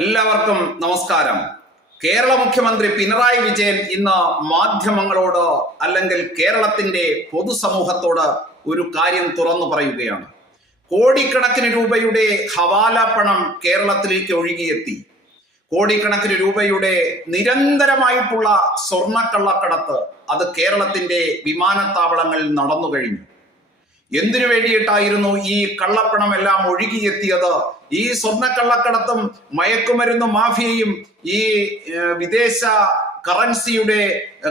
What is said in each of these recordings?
എല്ലാവർക്കും നമസ്കാരം. കേരള മുഖ്യമന്ത്രി പിണറായി വിജയൻ ഇന്ന് മാധ്യമങ്ങളോട് അല്ലെങ്കിൽ കേരളത്തിന്റെ പൊതുസമൂഹത്തോട് ഒരു കാര്യം തുറന്നു പറയുകയാണ്. കോടിക്കണക്കിന് രൂപയുടെ ഹവാല പണം കേരളത്തിലേക്ക് ഒഴുകിയെത്തി. കോടിക്കണക്കിന് രൂപയുടെ നിരന്തരമായിട്ടുള്ള സ്വർണക്കള്ളക്കടത്ത് അത് കേരളത്തിന്റെ വിമാനത്താവളങ്ങളിൽ നടന്നു കഴിഞ്ഞു. എന്തിനു വേണ്ടിയിട്ടായിരുന്നു ഈ കള്ളപ്പണം എല്ലാം ഒഴുകിയെത്തിയത്? ഈ സ്വർണക്കള്ളക്കടത്തും മയക്കുമരുന്ന് മാഫിയയും ഈ വിദേശ കറൻസിയുടെ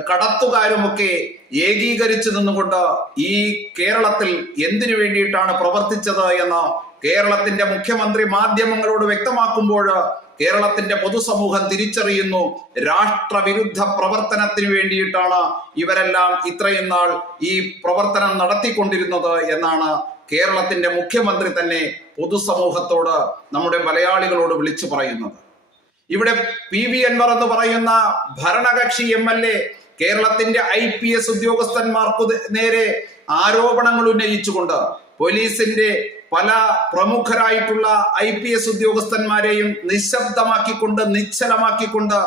കടത്തുകാരും കടത്തുകാരുമൊക്കെ ഏകീകരിച്ചു നിന്നുകൊണ്ട് ഈ കേരളത്തിൽ എന്തിനു വേണ്ടിയിട്ടാണ് പ്രവർത്തിച്ചത് എന്ന് കേരളത്തിന്റെ മുഖ്യമന്ത്രി മാധ്യമങ്ങളോട് വ്യക്തമാക്കുമ്പോൾ കേരളത്തിന്റെ പൊതുസമൂഹം തിരിച്ചറിയുന്നു. രാഷ്ട്രവിരുദ്ധ പ്രവർത്തനത്തിന് വേണ്ടിയിട്ടാണ് ഇവരെല്ലാം ഇത്രയും നാൾ ഈ പ്രവർത്തനം നടത്തിക്കൊണ്ടിരുന്നത് എന്നാണ് കേരളത്തിന്റെ മുഖ്യമന്ത്രി തന്നെ പൊതുസമൂഹത്തോട് നമ്മുടെ മലയാളികളോട് വിളിച്ചു പറയുന്നത്. ഇവിടെ പി വി അൻവർ എന്ന് പറയുന്ന ഭരണകക്ഷി എം എൽ എ കേരളത്തിന്റെ ഐ പി എസ് ഉദ്യോഗസ്ഥന്മാർക്ക് നേരെ ആരോപണങ്ങൾ ഉന്നയിച്ചുകൊണ്ട് പോലീസിന്റെ പല പ്രമുഖരായിട്ടുള്ള ഐ പി എസ് ഉദ്യോഗസ്ഥന്മാരെയും നിശബ്ദമാക്കിക്കൊണ്ട് നിശ്ചലമാക്കിക്കൊണ്ട്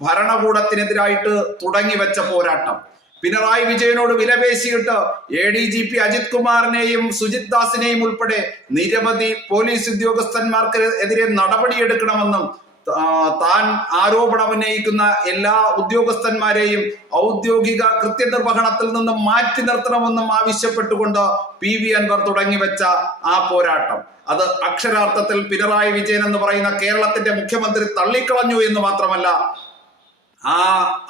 ഭരണകൂടത്തിനെതിരായിട്ട് തുടങ്ങി വെച്ച പോരാട്ടം. പിണറായി വിജയനോട് വിലപേശിയിട്ട് A D G P Ajith കുമാറിനെയും Sujith ദാസിനെയും ഉൾപ്പെടെ നിരവധി പോലീസ് ഉദ്യോഗസ്ഥന്മാർക്ക് എതിരെ നടപടിയെടുക്കണമെന്നും താൻ ആരോപണം ഉന്നയിക്കുന്ന എല്ലാ ഉദ്യോഗസ്ഥന്മാരെയും ഔദ്യോഗിക കൃത്യനിർവഹണത്തിൽ നിന്നും മാറ്റി നിർത്തണമെന്നും ആവശ്യപ്പെട്ടുകൊണ്ട് പി വി അൻവർ തുടങ്ങി വെച്ച ആ പോരാട്ടം. അത് അക്ഷരാർത്ഥത്തിൽ പിണറായി വിജയൻ എന്ന് പറയുന്ന കേരളത്തിന്റെ മുഖ്യമന്ത്രി തള്ളിക്കളഞ്ഞു എന്ന് മാത്രമല്ല ആ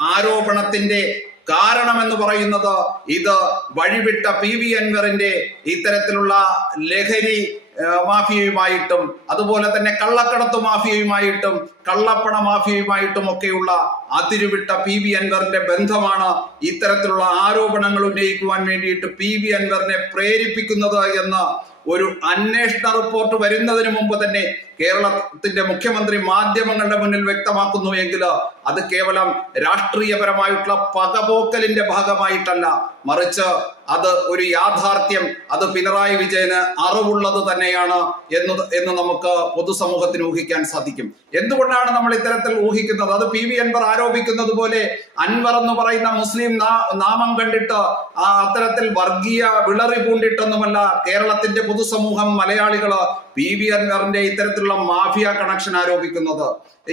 ആരോപണത്തിന്റെ കാരണം എന്ന് പറയുന്നത് ഇത് വഴിവിട്ട പി വി അൻവറിന്റെ ഇത്തരത്തിലുള്ള ലഹരി മാഫിയയുമായിട്ടും അതുപോലെ തന്നെ കള്ളക്കടത്ത് മാഫിയയുമായിട്ടും കള്ളപ്പണ മാഫിയയുമായിട്ടും ഒക്കെയുള്ള അതിരുവിട്ട പി വി അൻവറിന്റെ ബന്ധമാണ് ഇത്തരത്തിലുള്ള ആരോപണങ്ങൾ ഉന്നയിക്കുവാൻ വേണ്ടിയിട്ട് പി വി അൻവറിനെ പ്രേരിപ്പിക്കുന്നത് എന്ന് ഒരു അന്വേഷണ റിപ്പോർട്ട് വരുന്നതിന് മുമ്പ് തന്നെ കേരളത്തിന്റെ മുഖ്യമന്ത്രി മാധ്യമങ്ങളുടെ മുന്നിൽ വ്യക്തമാക്കുന്നു എങ്കിൽ അത് കേവലം രാഷ്ട്രീയപരമായിട്ടുള്ള പകപോക്കലിന്റെ ഭാഗമായിട്ടല്ല. മറിച്ച് അത് ഒരു യാഥാർത്ഥ്യം. അത് പിണറായി വിജയന് അറിവുള്ളത് തന്നെയാണ് എന്ന് എന്ന് നമുക്ക് പൊതുസമൂഹത്തിന് ഊഹിക്കാൻ സാധിക്കും. എന്തുകൊണ്ടാണ് നമ്മൾ ഇത്തരത്തിൽ ഊഹിക്കുന്നത്? അത് പി വി അൻവർ ആരോപിക്കുന്നത് പോലെ അൻവർ എന്ന് പറയുന്ന മുസ്ലിം നാമം കണ്ടിട്ട് ആ അത്തരത്തിൽ വർഗീയ വിളറി പൂണ്ടിട്ടൊന്നുമല്ല കേരളത്തിന്റെ പൊതുസമൂഹം മലയാളികൾ പി വി അൻവറിന്റെ ഇത്തരത്തിലുള്ള മാഫിയ കണക്ഷൻ ആരോപിക്കുന്നത്.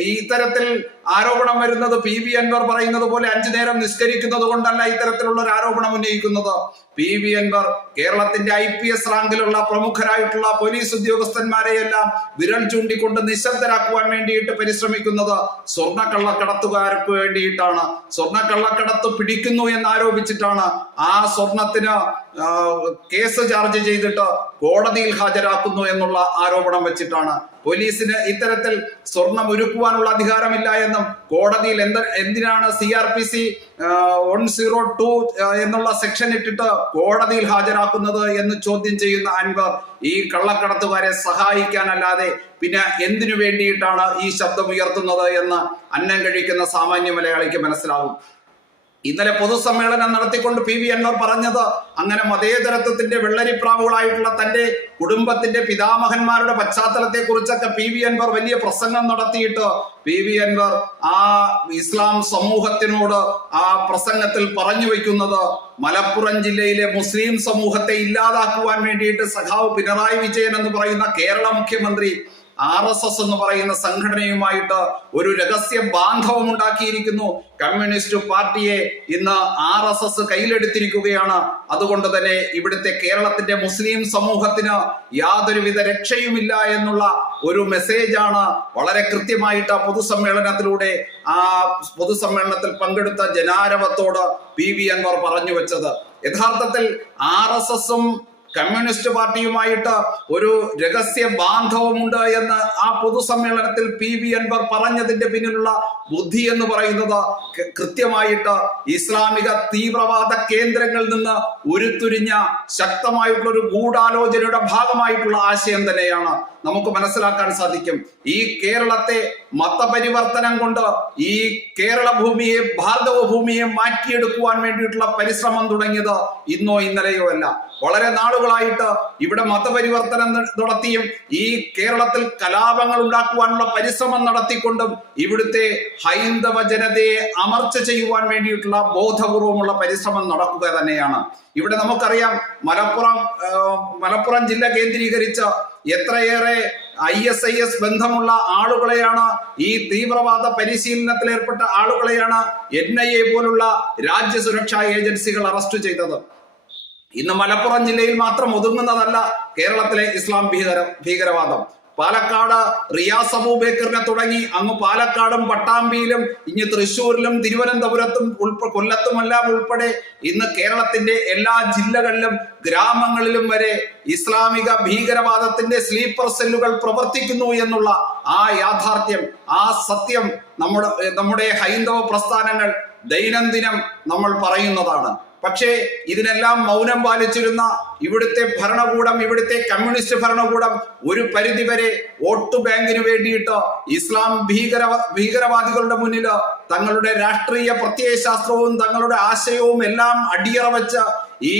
ഈ ഇത്തരത്തിൽ ആരോപണം വരുന്നത് പി വി അൻവർ പറയുന്നത് പോലെ അഞ്ചു നേരം നിസ്കരിക്കുന്നത് കൊണ്ടല്ല ഇത്തരത്തിലുള്ള ഒരു ആരോപണം ഉന്നയിക്കുന്നത്. പി വി അൻവർ കേരളത്തിന്റെ ഐ പി എസ് റാങ്കിലുള്ള പ്രമുഖരായിട്ടുള്ള പോലീസ് ഉദ്യോഗസ്ഥന്മാരെ എല്ലാം വിരൽ ചൂണ്ടിക്കൊണ്ട് നിശബ്ദരാക്കുവാൻ വേണ്ടിയിട്ട് പരിശ്രമിക്കുന്നത് സ്വർണക്കള്ളക്കടത്തുകാർക്ക് വേണ്ടിയിട്ടാണ്. സ്വർണക്കള്ളക്കടത്ത് പിടിക്കുന്നു എന്ന് ആരോപിച്ചിട്ടാണ് ആ സ്വർണത്തിന് കേസ് ചാർജ് ചെയ്തിട്ട് കോടതിയിൽ ഹാജരാക്കുന്നു എന്നുള്ള ആരോപണം വെച്ചിട്ടാണ്. പോലീസിന് ഇത്തരത്തിൽ സ്വർണം ഒരുക്കുവാനുള്ള അധികാരമില്ല എന്നും കോടതിയിൽ എന്ത് എന്തിനാണ് C R P C one zero two എന്നുള്ള സെക്ഷൻ ഇട്ടിട്ട് കോടതിയിൽ ഹാജരാക്കുന്നത് എന്ന് ചോദ്യം ചെയ്യുന്ന അൻവർ ഈ കള്ളക്കടത്തുകാരെ സഹായിക്കാനല്ലാതെ പിന്നെ എന്തിനു വേണ്ടിയിട്ടാണ് ഈ ശബ്ദം ഉയർത്തുന്നത് എന്ന് അന്നം കഴിക്കുന്ന സാമാന്യ മലയാളിക്ക് മനസ്സിലാവും. ഇന്നലെ പൊതുസമ്മേളനം നടത്തിക്കൊണ്ട് പി വി അൻവർ പറഞ്ഞത് അങ്ങനെ മതേതരത്വത്തിന്റെ വെള്ളരിപ്രാവുകളായിട്ടുള്ള തന്റെ കുടുംബത്തിന്റെ പിതാമഹന്മാരുടെ പശ്ചാത്തലത്തെ കുറിച്ചൊക്കെ പി വി അൻവർ വലിയ പ്രസംഗം നടത്തിയിട്ട് പി വി അൻവർ ആ ഇസ്ലാം സമൂഹത്തിനോട് ആ പ്രസംഗത്തിൽ പറഞ്ഞു വെക്കുന്നത് മലപ്പുറം ജില്ലയിലെ മുസ്ലിം സമൂഹത്തെ ഇല്ലാതാക്കുവാൻ വേണ്ടിയിട്ട് സഖാവ് പിണറായി വിജയൻ എന്ന് പറയുന്ന കേരള മുഖ്യമന്ത്രി ആർ എസ് എസ് എന്ന് പറയുന്ന സംഘടനയുമായിട്ട് ഒരു രഹസ്യ ബാന്ധവം ഉണ്ടാക്കിയിരിക്കുന്നു. കമ്മ്യൂണിസ്റ്റ് പാർട്ടിയെ ഇന്ന് ആർ എസ് എസ് കയ്യിലെടുത്തിരിക്കുകയാണ്. അതുകൊണ്ട് തന്നെ ഇവിടുത്തെ കേരളത്തിന്റെ മുസ്ലിം സമൂഹത്തിന് യാതൊരുവിധ രക്ഷയുമില്ല എന്നുള്ള ഒരു മെസ്സേജാണ് വളരെ കൃത്യമായിട്ട് ആ പൊതുസമ്മേളനത്തിലൂടെ ആ പൊതുസമ്മേളനത്തിൽ പങ്കെടുത്ത ജനാരവത്തോട് പി വി അൻവർ പറഞ്ഞു വെച്ചത്. യഥാർത്ഥത്തിൽ ആർ എസ് എസും കമ്മ്യൂണിസ്റ്റ് പാർട്ടിയുമായിട്ട് ഒരു രഹസ്യ ബാന്ധവമുണ്ട് എന്ന് ആ പൊതുസമ്മേളനത്തിൽ പി വി അൻവർ പറഞ്ഞതിന്റെ പിന്നിലുള്ള ബുദ്ധി എന്ന് പറയുന്നത് കൃത്യമായിട്ട് ഇസ്ലാമിക തീവ്രവാദ കേന്ദ്രങ്ങളിൽ നിന്ന് ഉരുത്തുരിഞ്ഞ ശക്തമായിട്ടുള്ള ഒരു ഗൂഢാലോചനയുടെ ഭാഗമായിട്ടുള്ള ആശയം തന്നെയാണ് നമുക്ക് മനസ്സിലാക്കാൻ സാധിക്കും. ഈ കേരളത്തെ മതപരിവർത്തനം കൊണ്ട് ഈ കേരള ഭൂമിയെ ഭാർഗവ ഭൂമിയെ മാറ്റിയെടുക്കുവാൻ വേണ്ടിയിട്ടുള്ള പരിശ്രമം തുടങ്ങിയത് ഇന്നോ ഇന്നലെയോ അല്ല. വളരെ നാളുകളായിട്ട് ഇവിടെ മതപരിവർത്തനം നടത്തിയും ഈ കേരളത്തിൽ കലാപങ്ങൾ ഉണ്ടാക്കുവാനുള്ള പരിശ്രമം നടത്തിക്കൊണ്ടും ഇവിടുത്തെ ഹൈന്ദവ ജനതയെ അമർച്ച ചെയ്യുവാൻ വേണ്ടിയിട്ടുള്ള ബോധപൂർവമുള്ള പരിശ്രമം നടക്കുക തന്നെയാണ്. ഇവിടെ നമുക്കറിയാം മലപ്പുറം മലപ്പുറം ജില്ല കേന്ദ്രീകരിച്ച് എത്രയേറെ ഐ എസ് ഐ എസ് ബന്ധമുള്ള ആളുകളെയാണ് ഈ തീവ്രവാദ പരിശീലനത്തിൽ ഏർപ്പെട്ട ആളുകളെയാണ് എൻ ഐ എ പോലുള്ള രാജ്യ സുരക്ഷാ ഏജൻസികൾ അറസ്റ്റ് ചെയ്തത്. ഇന്ന് മലപ്പുറം ജില്ലയിൽ മാത്രം ഒതുങ്ങുന്നതല്ല കേരളത്തിലെ ഇസ്ലാം ഭീകര ഭീകരവാദം. പാലക്കാട് റിയാസ് അബൂബേക്കറിനെ തുടങ്ങി അങ്ങ് പാലക്കാടും പട്ടാമ്പിയിലും ഇനി തൃശ്ശൂരിലും തിരുവനന്തപുരത്തും ഉൾപ്പെ കൊല്ലത്തുമെല്ലാം ഉൾപ്പെടെ ഇന്ന് കേരളത്തിന്റെ എല്ലാ ജില്ലകളിലും ഗ്രാമങ്ങളിലും വരെ ഇസ്ലാമിക ഭീകരവാദത്തിന്റെ സ്ലീപ്പർ സെല്ലുകൾ പ്രവർത്തിക്കുന്നു എന്നുള്ള ആ യാഥാർത്ഥ്യം ആ സത്യം നമ്മുടെ നമ്മുടെ ഹൈന്ദവ പ്രസ്ഥാനങ്ങൾ ദൈനംദിനം നമ്മൾ പറയുന്നതാണ്. പക്ഷേ ഇതിനെല്ലാം മൗനം പാലിച്ചിരുന്ന ഇവിടുത്തെ ഭരണകൂടം ഇവിടുത്തെ കമ്മ്യൂണിസ്റ്റ് ഭരണകൂടം ഒരു പരിധിവരെ വോട്ട് ബാങ്കിന് വേണ്ടിയിട്ട് ഇസ്ലാം ഭീകര ഭീകരവാദികളുടെ മുന്നിൽ തങ്ങളുടെ രാഷ്ട്രീയ പ്രത്യയശാസ്ത്രവും തങ്ങളുടെ ആശയവും എല്ലാം അടിയറ വെച്ച ഈ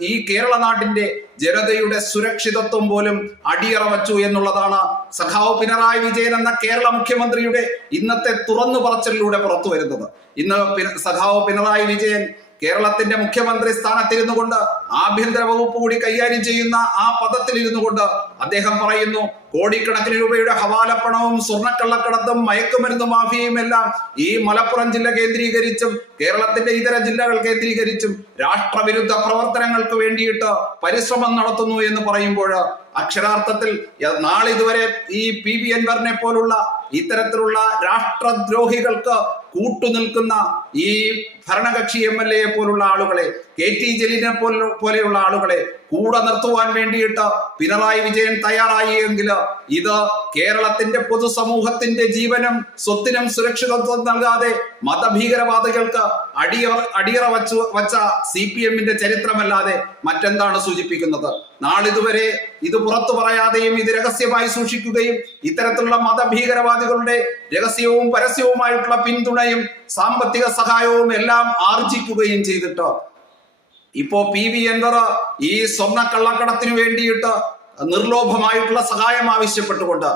ഈ കേരള നാട്ടിന്റെ ജനതയുടെ സുരക്ഷിതത്വം പോലും അടിയറ വച്ചു എന്നുള്ളതാണ് സഖാവ് പിണറായി വിജയൻ എന്ന കേരള മുഖ്യമന്ത്രിയുടെ ഇന്നത്തെ തുറന്നു പറച്ചിലൂടെ പുറത്തു വരുന്നത്. ഇന്ന് സഖാവ് പിണറായി വിജയൻ കേരളത്തിന്റെ മുഖ്യമന്ത്രി സ്ഥാനത്തിരുന്നു കൊണ്ട് ആഭ്യന്തര വകുപ്പ് കൂടി കൈകാര്യം ചെയ്യുന്ന ആ പദത്തിൽ ഇരുന്നു കൊണ്ട് അദ്ദേഹം പറയുന്നു കോടിക്കണക്കിന് രൂപയുടെ ഹവാലപ്പണവും സ്വർണക്കള്ളക്കടത്തും മയക്കുമരുന്ന് മാഫിയയും എല്ലാം ഈ മലപ്പുറം ജില്ല കേന്ദ്രീകരിച്ചും കേരളത്തിന്റെ ഇതര ജില്ലകൾ കേന്ദ്രീകരിച്ചും രാഷ്ട്രവിരുദ്ധ പ്രവർത്തനങ്ങൾക്ക് വേണ്ടിയിട്ട് പരിശ്രമം നടത്തുന്നു എന്ന് പറയുമ്പോൾ അക്ഷരാർത്ഥത്തിൽ നാളിതുവരെ ഈ പി വി അൻവറിനെ പോലുള്ള ഇത്തരത്തിലുള്ള രാഷ്ട്രദ്രോഹികൾക്ക് കൂട്ടുനിൽക്കുന്ന ഈ ഭരണകക്ഷി എം എൽ എയെ പോലുള്ള ആളുകളെ കെ ടി ജലീലിനെ പോലെയുള്ള ആളുകളെ കൂടെ നിർത്തുവാൻ വേണ്ടിയിട്ട് പിണറായി വിജയൻ തയ്യാറായി എങ്കിൽ ഇത് കേരളത്തിന്റെ പൊതുസമൂഹത്തിന്റെ ജീവനും സ്വത്തിനും സുരക്ഷിതത്വം നൽകാതെ മതഭീകരവാദികൾക്ക് അടിയറ അടിയറ വച്ചു വച്ച സി പി എമ്മിന്റെ ചരിത്രമല്ലാതെ മറ്റെന്താണ് സൂചിപ്പിക്കുന്നത്? നാളിതുവരെ ഇത് പുറത്തു പറയാതെയും ഇത് രഹസ്യമായി സൂക്ഷിക്കുകയും ഇത്തരത്തിലുള്ള മതഭീകരവാദികളുടെ രഹസ്യവും പരസ്യവുമായിട്ടുള്ള പിന്തുണയും സാമ്പത്തിക സഹായവും എല്ലാം ആർജിക്കുകയും ചെയ്തിട്ട് ഇപ്പോ പി വി എന്തർ ഈ സ്വർണ കള്ളക്കടത്തിന് വേണ്ടിയിട്ട് നിർലോഭമായിട്ടുള്ള സഹായം ആവശ്യപ്പെട്ടുകൊണ്ട്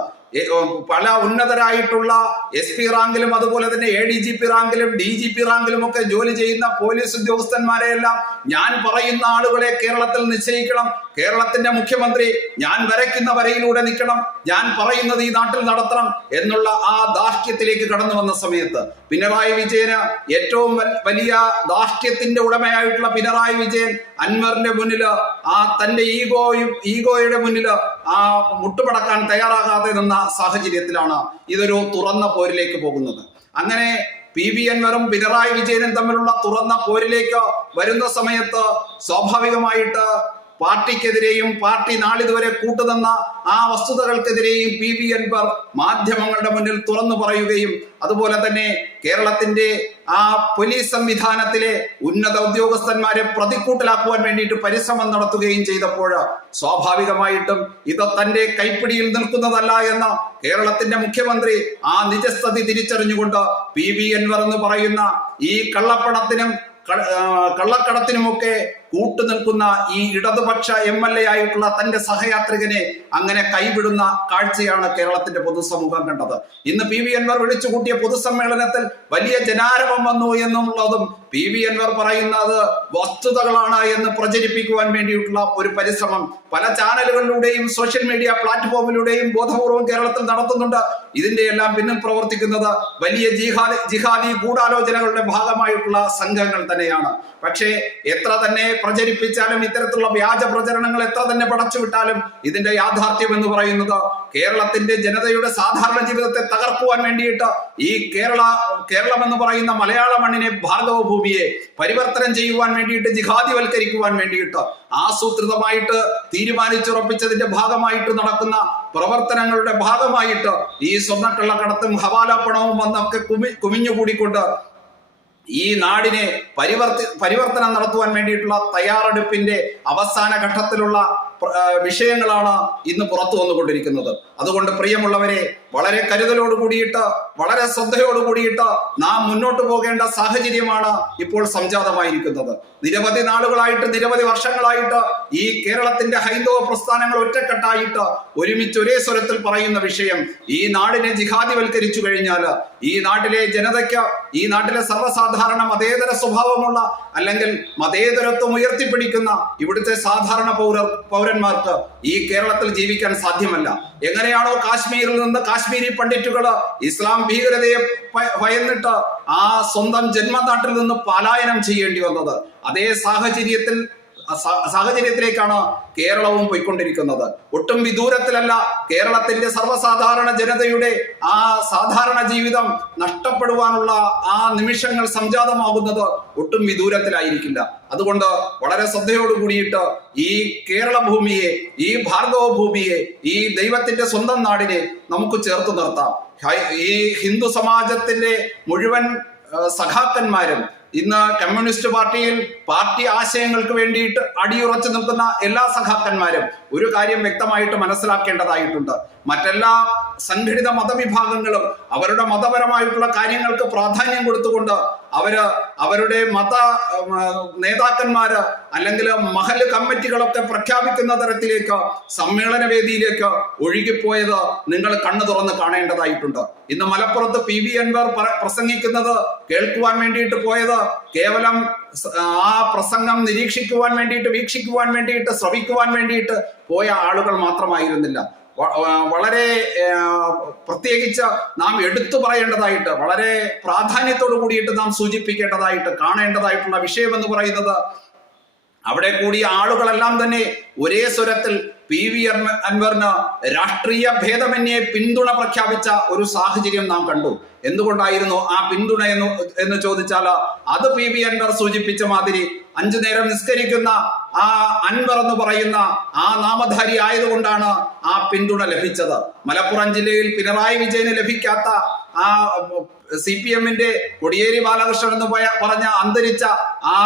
പല ഉന്നതരായിട്ടുള്ള എസ് പി റാങ്കിലും അതുപോലെ തന്നെ എ ഡി ജി പി റാങ്കിലും ഡി ജി പി റാങ്കിലും ഒക്കെ ജോലി ചെയ്യുന്ന പോലീസ് ഉദ്യോഗസ്ഥന്മാരെ എല്ലാം ഞാൻ പറയുന്ന ആളുകളെ കേരളത്തിൽ നിശ്ചയിക്കണം കേരളത്തിന്റെ മുഖ്യമന്ത്രി ഞാൻ വരയ്ക്കുന്ന വരയിലൂടെ നിൽക്കണം ഞാൻ പറയുന്നത് ഈ നാട്ടിൽ നടത്തണം എന്നുള്ള ആ ദാഷ്ട്യത്തിലേക്ക് കടന്നു വന്ന സമയത്ത് പിണറായി വിജയന് ഏറ്റവും വലിയ ദാഷ്ട്യത്തിന്റെ ഉടമയായിട്ടുള്ള പിണറായി വിജയൻ അൻവറിന്റെ മുന്നിൽ ആ തന്റെ ഈഗോയും ഈഗോയുടെ മുന്നിൽ ആ മുട്ടുപടക്കാൻ തയ്യാറാകാതെ നിന്ന സാഹചര്യത്തിലാണ് ഇതൊരു തുറന്ന പോരിലേക്ക് പോകുന്നത്. അങ്ങനെ പി വി അൻവറും പിണറായി വിജയനും തമ്മിലുള്ള തുറന്ന പോരിലേക്ക് വരുന്ന സമയത്ത് സ്വാഭാവികമായിട്ട് പാർട്ടിക്കെതിരെയും പാർട്ടി നാളിതുവരെ കൂട്ടുതന്ന ആ വസ്തുതകൾക്കെതിരെയും പി വി അൻവർ മാധ്യമങ്ങളുടെ മുന്നിൽ തുറന്നു പറയുകയും അതുപോലെ തന്നെ കേരളത്തിന്റെ ആ പോലീസ് സംവിധാനത്തിലെ ഉന്നത ഉദ്യോഗസ്ഥന്മാരെ പ്രതിക്കൂട്ടിലാക്കുവാൻ വേണ്ടിയിട്ട് പരിശ്രമം നടത്തുകയും ചെയ്തപ്പോൾ സ്വാഭാവികമായിട്ടും ഇത് തന്റെ കൈപ്പിടിയിൽ നിൽക്കുന്നതല്ല എന്ന് കേരളത്തിന്റെ മുഖ്യമന്ത്രി ആ നിജസ്ഥിതി തിരിച്ചറിഞ്ഞുകൊണ്ട് പി വി അൻവർ എന്ന് പറയുന്ന ഈ കള്ളപ്പണത്തിനും കള്ളക്കടത്തിനുമൊക്കെ കൂട്ടുനിൽക്കുന്ന ഈ ഇടതുപക്ഷ എം എൽ എ ആയിട്ടുള്ള തന്റെ സഹയാത്രികനെ അങ്ങനെ കൈവിടുന്ന കാഴ്ചയാണ് കേരളത്തിന്റെ പൊതുസമൂഹം കണ്ടത്. ഇന്ന് പി വി അൻവർ വിളിച്ചു കൂട്ടിയ പൊതുസമ്മേളനത്തിൽ വലിയ ജനാരവം വന്നു എന്നുള്ളതും പി വി അൻവർ പറയുന്നത് വസ്തുതകളാണ് എന്ന് പ്രചരിപ്പിക്കുവാൻ വേണ്ടിയിട്ടുള്ള ഒരു പരിശ്രമം. പല ചാനലുകളിലൂടെയും സോഷ്യൽ മീഡിയ പ്ലാറ്റ്ഫോമിലൂടെയും ബോധപൂർവം കേരളത്തിൽ നടത്തുന്നുണ്ട്. ഇതിന്റെ എല്ലാം പിന്നിൽ പ്രവർത്തിക്കുന്നത് വലിയ ജിഹാദി ജിഹാദി ഗൂഢാലോചനകളുടെ ഭാഗമായിട്ടുള്ള സംഘങ്ങൾ തന്നെയാണ്. പക്ഷേ എത്ര തന്നെ പ്രചരിപ്പിച്ചാലും ഇത്തരത്തിലുള്ള വ്യാജ പ്രചരണങ്ങൾ എത്ര തന്നെ പടച്ചുവിട്ടാലും ഇതിന്റെ യാഥാർത്ഥ്യം എന്ന് പറയുന്നത് കേരളത്തിന്റെ ജനതയുടെ സാധാരണ ജീവിതത്തെ തകർക്കുവാൻ വേണ്ടിയിട്ട് ഈ കേരള കേരളം എന്ന് പറയുന്ന മലയാള മണ്ണിനെ ഭാർഗവ ഭൂമിയെ പരിവർത്തനം ചെയ്യുവാൻ വേണ്ടിയിട്ട് ജിഹാദിവൽക്കരിക്കുവാൻ വേണ്ടിയിട്ട് ആസൂത്രിതമായിട്ട് തീരുമാനിച്ചുറപ്പിച്ചതിന്റെ ഭാഗമായിട്ട് നടക്കുന്ന പ്രവർത്തനങ്ങളുടെ ഭാഗമായിട്ട് ഈ സ്വർണക്കള്ളക്കടത്തും പണവും വന്നൊക്കെ കുമി കുമിഞ്ഞുകൂടിക്കൊണ്ട് ഈ നാടിനെ പരിവർത്തി പരിവർത്തനം നടത്തുവാൻ വേണ്ടിയിട്ടുള്ള തയ്യാറെടുപ്പിന്റെ അവസാന ഘട്ടത്തിലുള്ള വിഷയങ്ങളാണ് ഇന്ന് പുറത്തു വന്നുകൊണ്ടിരിക്കുന്നത്. അതുകൊണ്ട് പ്രിയമുള്ളവരെ വളരെ കരുതലോട് കൂടിയിട്ട് വളരെ ശ്രദ്ധയോട് കൂടിയിട്ട് നാം മുന്നോട്ട് പോകേണ്ട സാഹചര്യമാണ് ഇപ്പോൾ സംജാതമായിരിക്കുന്നത്. നിരവധി നാളുകളായിട്ട് നിരവധി വർഷങ്ങളായിട്ട് ഈ കേരളത്തിന്റെ ഹൈന്ദവ പ്രസ്ഥാനങ്ങൾ ഒറ്റക്കെട്ടായിട്ട് ഒരുമിച്ച് ഒരേ സ്വരത്തിൽ പറയുന്ന വിഷയം ഈ നാടിനെ ജിഹാദിവൽക്കരിച്ചു കഴിഞ്ഞാൽ ഈ നാട്ടിലെ ജനതയ്ക്ക് ഈ നാട്ടിലെ സർവസാധാരണ മതേതര സ്വഭാവമുള്ള അല്ലെങ്കിൽ മതേതരത്വം ഉയർത്തിപ്പിടിക്കുന്ന ഇവിടുത്തെ സാധാരണ പൗര പൗരന്മാർക്ക് ഈ കേരളത്തിൽ ജീവിക്കാൻ സാധ്യമല്ല. എങ്ങനെയാണോ കാശ്മീരിൽ നിന്ന് കാശ്മീരി പണ്ഡിറ്റുകൾ ഇസ്ലാം ഭീകരതയെ ഭയന്നിട്ട് ആ സ്വന്തം ജന്മനാട്ടിൽ നിന്ന് പലായനം ചെയ്യേണ്ടി വന്നത്. അതേ സാഹചര്യത്തിൽ സാഹചര്യത്തിലേക്കാണ് കേരളവും പോയിക്കൊണ്ടിരിക്കുന്നത്. ഒട്ടും വിദൂരത്തിലല്ല കേരളത്തിന്റെ സർവസാധാരണ ജനതയുടെ ആ സാധാരണ ജീവിതം നഷ്ടപ്പെടുവാനുള്ള ആ നിമിഷങ്ങൾ സംജാതമാകുന്നത് ഒട്ടും വിദൂരത്തിലായിരിക്കില്ല. അതുകൊണ്ട് വളരെ ശ്രദ്ധയോട് കൂടിയിട്ട് ഈ കേരള ഭൂമിയെ ഈ ഭാർഗവ ഭൂമിയെ ഈ ദൈവത്തിന്റെ സ്വന്തം നാടിനെ നമുക്ക് ചേർത്ത് നിർത്താം. ഈ ഹിന്ദു സമാജത്തിന്റെ മുഴുവൻ സഖാക്കന്മാരും ഇന്ന് കമ്മ്യൂണിസ്റ്റ് പാർട്ടിയിൽ പാർട്ടി ആശയങ്ങൾക്ക് വേണ്ടിയിട്ട് അടിയുറച്ചു നിൽക്കുന്ന എല്ലാ സഖാക്കന്മാരും ഒരു കാര്യം വ്യക്തമായിട്ട് മനസ്സിലാക്കേണ്ടതായിട്ടുണ്ട്. മറ്റെല്ലാ സംഘടിത മതവിഭാഗങ്ങളും അവരുടെ മതപരമായിട്ടുള്ള കാര്യങ്ങൾക്ക് പ്രാധാന്യം കൊടുത്തുകൊണ്ട് അവർ അവരുടെ മത നേതാക്കന്മാര് അല്ലെങ്കിൽ മഹൽ കമ്മിറ്റികളൊക്കെ പ്രഖ്യാപിക്കുന്ന തരത്തിലേക്ക് സമ്മേളന വേദിയിലേക്ക് ഒഴുകിപ്പോയത് നിങ്ങൾ കണ്ണു തുറന്ന് കാണേണ്ടതായിട്ടുണ്ട്. ഇന്ന് മലപ്പുറത്ത് പി വി അൻവർ പ്രസംഗിക്കുന്നത് കേൾക്കുവാൻ വേണ്ടിയിട്ട് പോയത് കേവലം ആ പ്രസംഗം നിരീക്ഷിക്കുവാൻ വേണ്ടിയിട്ട് വീക്ഷിക്കുവാൻ വേണ്ടിയിട്ട് ശ്രവിക്കുവാൻ വേണ്ടിയിട്ട് പോയ ആളുകൾ മാത്രമായിരുന്നില്ല. വളരെ പ്രത്യേകിച്ച് നാം എടുത്തു പറയേണ്ടതായിട്ട് വളരെ പ്രാധാന്യത്തോടു കൂടിയിട്ട് നാം സൂചിപ്പിക്കേണ്ടതായിട്ട് കാണേണ്ടതായിട്ടുള്ള വിഷയം എന്ന് പറയുന്നത് അവിടെ കൂടിയ ആളുകളെല്ലാം തന്നെ ഒരേ സ്വരത്തിൽ പി വി അൻവ- അൻവറിന് രാഷ്ട്രീയ ഭേദമന്യേ പിന്തുണ പ്രഖ്യാപിച്ച ഒരു സാഹചര്യം നാം കണ്ടു. എന്തുകൊണ്ടായിരുന്നു ആ പിന്തുണ എന്ന് എന്ന് ചോദിച്ചാൽ അത് പി വി അൻവർ സൂചിപ്പിച്ച മാതിരി അഞ്ചു നേരം നിസ്കരിക്കുന്ന ആ അൻവർ എന്ന് പറയുന്ന ആ നാമധാരി ആയതുകൊണ്ടാണ് ആ പിന്തുണ ലഭിച്ചത്. മലപ്പുറം ജില്ലയിൽ പിണറായി വിജയന് ലഭിക്കാത്ത ആ സി പി എമ്മിന്റെ കൊടിയേരി ബാലകൃഷ്ണൻ എന്ന് പറഞ്ഞ അന്തരിച്ച ആ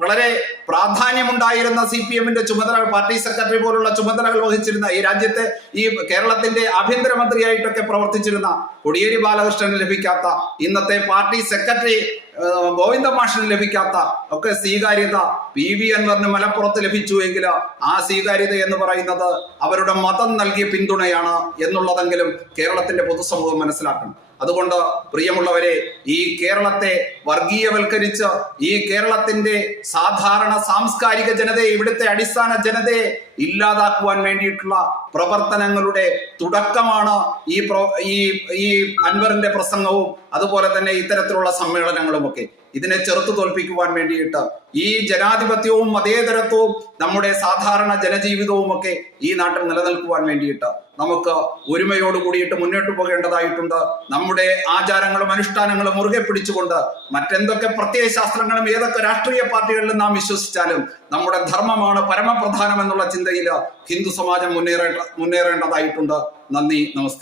വളരെ പ്രാധാന്യമുണ്ടായിരുന്ന സി പി എമ്മിന്റെ ചുമതല പാർട്ടി സെക്രട്ടറി പോലുള്ള ചുമതലകൾ വഹിച്ചിരുന്ന ഈ രാജ്യത്തെ ഈ കേരളത്തിന്റെ ആഭ്യന്തരമന്ത്രിയായിട്ടൊക്കെ പ്രവർത്തിച്ചിരുന്ന കൊടിയേരി ബാലകൃഷ്ണന് ലഭിക്കാത്ത ഇന്നത്തെ പാർട്ടി സെക്രട്ടറി ഗോവിന്ദ മാഷിന് ലഭിക്കാത്ത ഒക്കെ സ്വീകാര്യത പി വി അൻവറിന് മലപ്പുറത്ത് ലഭിച്ചു എങ്കിൽ ആ സ്വീകാര്യത എന്ന് പറയുന്നത് അവരുടെ മതം നൽകിയ പിന്തുണയാണ് എന്നുള്ളതെങ്കിലും കേരളത്തിന്റെ പൊതുസമൂഹം മനസ്സിലാക്കണം. അതുകൊണ്ട് പ്രിയമുള്ളവരെ ഈ കേരളത്തെ വർഗീയവൽക്കരിച്ച് ഈ കേരളത്തിന്റെ സാധാരണ സാംസ്കാരിക ജനതയെ ഇവിടുത്തെ അടിസ്ഥാന ജനതയെ ഇല്ലാതാക്കുവാൻ വേണ്ടിയിട്ടുള്ള പ്രവർത്തനങ്ങളുടെ തുടക്കമാണ് ഈ ഈ ഈ അൻവറിന്റെ പ്രസംഗവും അതുപോലെ തന്നെ ഇത്തരത്തിലുള്ള സമ്മേളനങ്ങളും ഒക്കെ ഇതിനെ ചെറുത്തു തോൽപ്പിക്കുവാൻ വേണ്ടിയിട്ട് ഈ ജനാധിപത്യവും മതേതരത്വവും നമ്മുടെ സാധാരണ ജനജീവിതവും ഒക്കെ ഈ നാട്ടിൽ നിലനിൽക്കുവാൻ വേണ്ടിയിട്ട് നമുക്ക് ഒരുമയോട് കൂടിയിട്ട് മുന്നോട്ട് പോകേണ്ടതായിട്ടുണ്ട്. നമ്മുടെ ആചാരങ്ങളും അനുഷ്ഠാനങ്ങളും മുറുകെ പിടിച്ചുകൊണ്ട് മറ്റെന്തൊക്കെ പ്രത്യയ ശാസ്ത്രങ്ങളും ഏതൊക്കെ രാഷ്ട്രീയ പാർട്ടികളിലും നാം വിശ്വസിച്ചാലും നമ്മുടെ ധർമ്മമാണ് പരമപ്രധാനം എന്നുള്ള ചിന്തയിൽ ഹിന്ദു സമാജം മുന്നേറേണ്ട മുന്നേറേണ്ടതായിട്ടുണ്ട്. നന്ദി നമസ്തേ